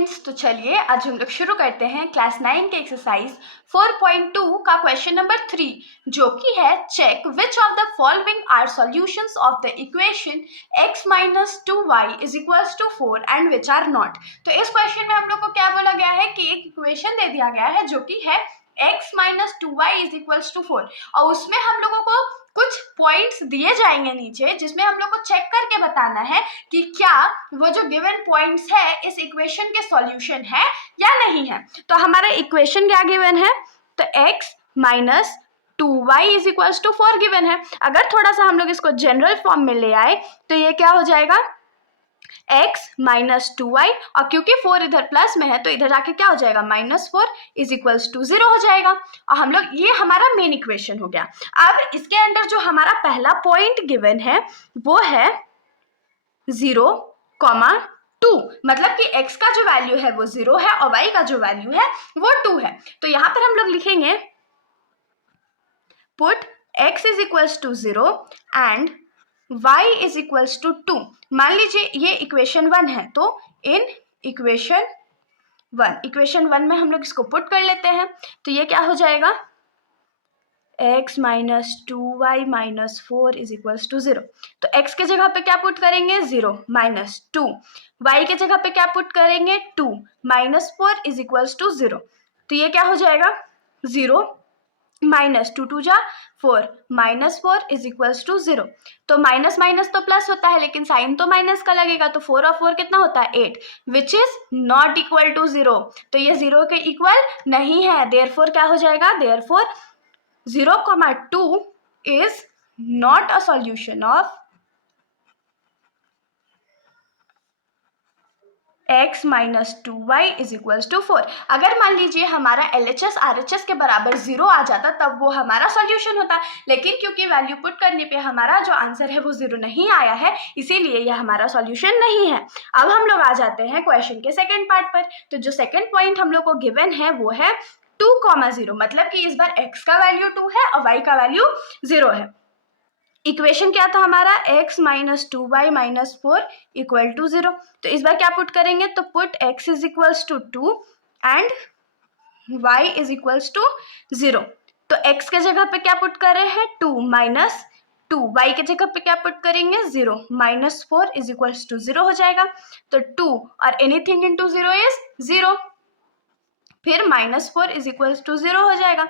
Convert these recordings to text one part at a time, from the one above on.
Students, तो चलिए आज हम लोग शुरू करते हैं क्लास 9 के एक्सरसाइज 4.2 का क्वेश्चन नंबर 3, जो कि है check which of the following are solutions of the equation x minus 2y is equals to 4 and which are not. तो इस क्वेश्चन में हम लोग को क्या बोला गया है कि एक इक्वेशन दे दिया गया है जो कि है x minus 2y is equals to 4 और उसमें हम लोगों को कुछ पॉइंट्स दिए जाएंगे नीचे, जिसमें हम लोग को चेक करके बताना है कि क्या वो जो गिवन पॉइंट्स है इस इक्वेशन के सॉल्यूशन है या नहीं है। तो हमारा इक्वेशन क्या गिवन है, तो x minus 2y is equals to 4 given है। अगर थोड़ा सा हम लोग इसको जनरल फॉर्म में ले आए तो ये क्या हो जाएगा, x माइनस 2y, और क्योंकि 4 इधर प्लस में है तो इधर जाके क्या हो जाएगा, -4 इज इक्वल्स टू 0 हो जाएगा। और हम लोग, ये हमारा मेन इक्वेशन हो गया। अब इसके अंदर जो हमारा पहला पॉइंट गिवन है वो है 0,2, मतलब कि x का जो वैल्यू है वो 0 है और y का जो वैल्यू है वो 2 है। तो यहाँ पर हम लोग लिखेंगे put x is equals to 0 and y is equals to 2। मान लीजिए ये इक्वेशन 1 है, तो इन इक्वेशन 1 में हम लोग इसको पुट कर लेते हैं। तो ये क्या हो जाएगा, x minus 2y minus 4 is equals to 0। तो x के जगह पे क्या पुट करेंगे, 0 माइनस 2, y के जगह पे क्या पुट करेंगे, 2 माइनस 4 इज इक्वल्स टू 0। तो ये क्या हो जाएगा, 0 माइनस 2 2 जा 4 माइनस 4 इज इक्वल्स टू 0। तो माइनस माइनस तो प्लस होता है, लेकिन साइन तो माइनस का लगेगा, तो 4 और 4 कितना होता है, 8, which is not equal to 0। तो ये 0 के इक्वल नहीं है, देयरफॉर क्या हो जाएगा, therefore 0,2 is not a solution of x minus 2y is equals to 4। अगर मान लीजिए हमारा LHS RHS के बराबर 0 आ जाता तब वो हमारा सॉल्यूशन होता, लेकिन क्योंकि वैल्यू पुट करने पे हमारा जो आंसर है वो 0 नहीं आया है, इसीलिए यह हमारा सॉल्यूशन नहीं है। अब हम लोग आ जाते हैं क्वेश्चन के सेकेंड पार्ट पर। तो जो सेकेंड पॉइंट हम लोग को गिवन है वो है 2,0, मतलब कि इस बार x का वैल्यू 2 है और y का वैल्यू 0 है। इक्वेशन क्या था हमारा, x minus 2y minus 4 equal to 0। तो इस बार क्या पुट करेंगे, तो put x is equals to 2 and y is equals to 0। तो x के जगह पे क्या पुट कर रहे हैं, 2 माइनस 2, y के जगह पे क्या पुट करेंगे, 0 माइनस 4 इज इक्वल्स टू 0 हो जाएगा। तो 2 और एनीथिंग इनटू 0 इज 0, फिर -4 इज इक्वल्स टू 0 हो जाएगा।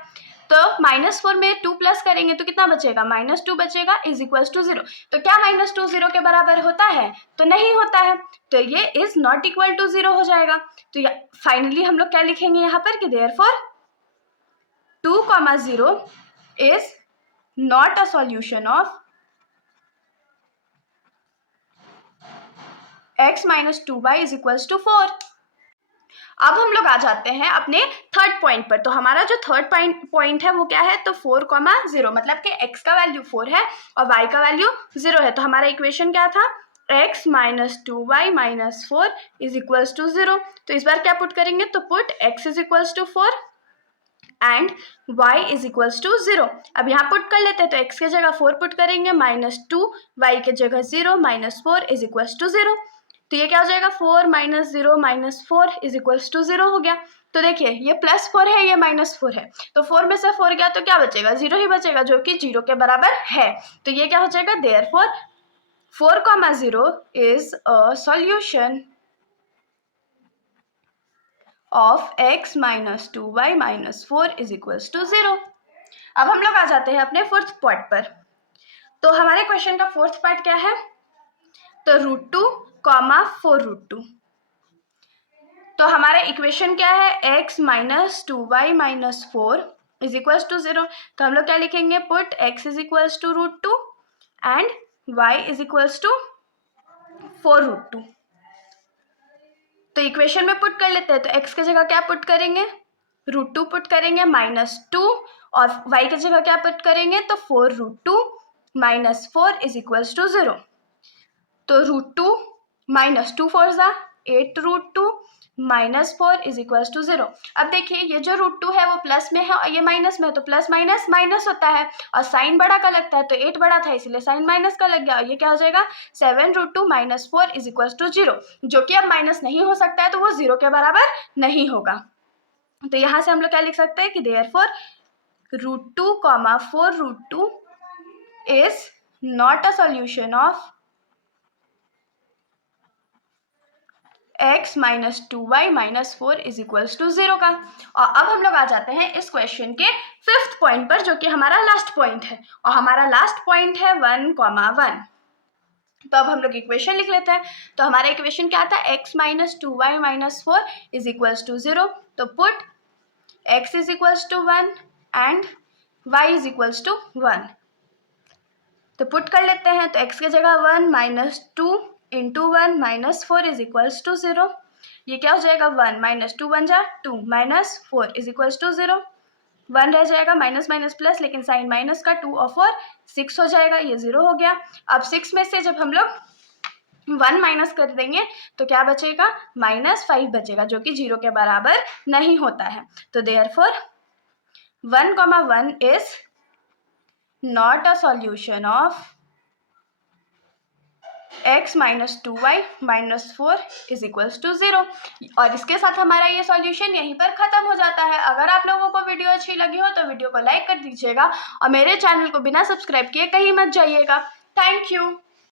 तो -4 में 2 प्लस करेंगे तो कितना बचेगा, -2 बचेगा इज इक्वल्स टू 0। तो क्या -2 0 के बराबर होता है, तो नहीं होता है, तो ये इज नॉट इक्वल टू 0 हो जाएगा। तो फाइनली हम लोग क्या लिखेंगे यहाँ पर कि therefore 2,0 is not a solution of x minus 2y is equals to 4। अब हम लोग आ जाते हैं अपने थर्ड पॉइंट पर। तो हमारा जो थर्ड पॉइंट है वो क्या है, तो 4,0, मतलब कि x का वैल्यू 4 है और y का वैल्यू 0 है। तो हमारा इक्वेशन क्या था, x minus 2y minus 4 is equals to 0। तो इस बार क्या पुट करेंगे, तो put x is equals to 4 and y is equals to 0। अब यहाँ पुट कर लेते हैं, तो x के जगह 4 पुट करेंगे, -2, y के जगह 0 माइनस 4 इज इक्वल्स टू 0। तो ये क्या हो जाएगा, 4 minus 0 minus 4 is equals to 0 हो गया। तो देखिए ये +4 है, ये -4 है, तो 4 में से 4 गया तो क्या बचेगा, 0 ही बचेगा, जो कि 0 के बराबर है। तो ये क्या हो जाएगा, therefore 4,0 is a solution of x minus 2y minus 4 is equals to 0। अब हम लोग आ जाते हैं अपने फोर्थ पार्ट पर। तो हमारे क्वेश्चन का फोर्थ पार्ट क्या है, तो √2, 4√2। तो हमारा इक्वेशन क्या है, x minus 2y minus 4 is equals to 0। तो हम लोग क्या लिखेंगे, put x is equals to √2 and y is equals to 4√2। तो इक्वेशन में पुट कर लेते हैं, तो x के जगह क्या पुट करेंगे, √2 पुट करेंगे -2, और y के जगह क्या पुट करेंगे, तो 4√2 माइनस 4 इज इक्वल्स टू 0। तो √2 माइनस 2 4 जा 8√2 माइनस 4 इज इक्वल्स टू 0। अब देखिए ये जो √2 है वो प्लस में है और ये माइनस में है, तो प्लस माइनस माइनस होता है और साइन बड़ा का लगता है, तो 8 बड़ा था इसलिए साइन माइनस का लग गया और ये क्या हो जाएगा 7√2 माइनस 4 इज इक्वल्स टू 0, जो कि अब माइनस नहीं हो सकता है तो वो 0 के बराबर नहीं होगा। तो यहाँ से हम लोग क्या लिख सकते हैं कि therefore √2, 4√2 is not a solution of x minus 2y minus 4 is equals to 0 का। और अब हम लोग आ जाते हैं इस क्वेश्चन के 5th पॉइंट पर, जो कि हमारा लास्ट पॉइंट है और हमारा लास्ट पॉइंट है 1,1। तो अब हम लोग इक्वेशन लिख लेते हैं। तो हमारा इक्वेशन क्या आता है x minus 2y minus 4 is equals to 0। तो put x is equals to 1 and y is equals to 1। तो पुट कर लेते हैं, तो x की जगह 1 minus 2 into 1 minus 4 is equals to 0। ये क्या हो जाएगा 1 माइनस 2 1 जा 2 माइनस 4 इज इक्वल्स टू 0। 1 रह जाएगा माइनस माइनस प्लस, लेकिन साइन माइनस का 2 और 4 6 हो जाएगा, ये 0 हो गया। अब 6 में से जब हम लोग 1 माइनस कर देंगे तो क्या बचेगा -5 बचेगा, जो कि 0 के बराबर नहीं होता है। तो therefore 1,1 is not a solution of x minus 2y minus 4 is equals to 0। और इसके साथ हमारा ये सॉल्यूशन यहीं पर ख़त्म हो जाता है। अगर आप लोगों को वीडियो अच्छी लगी हो तो वीडियो को लाइक कर दीजिएगा और मेरे चैनल को बिना सब्सक्राइब किए कहीं मत जाइएगा। Thank you.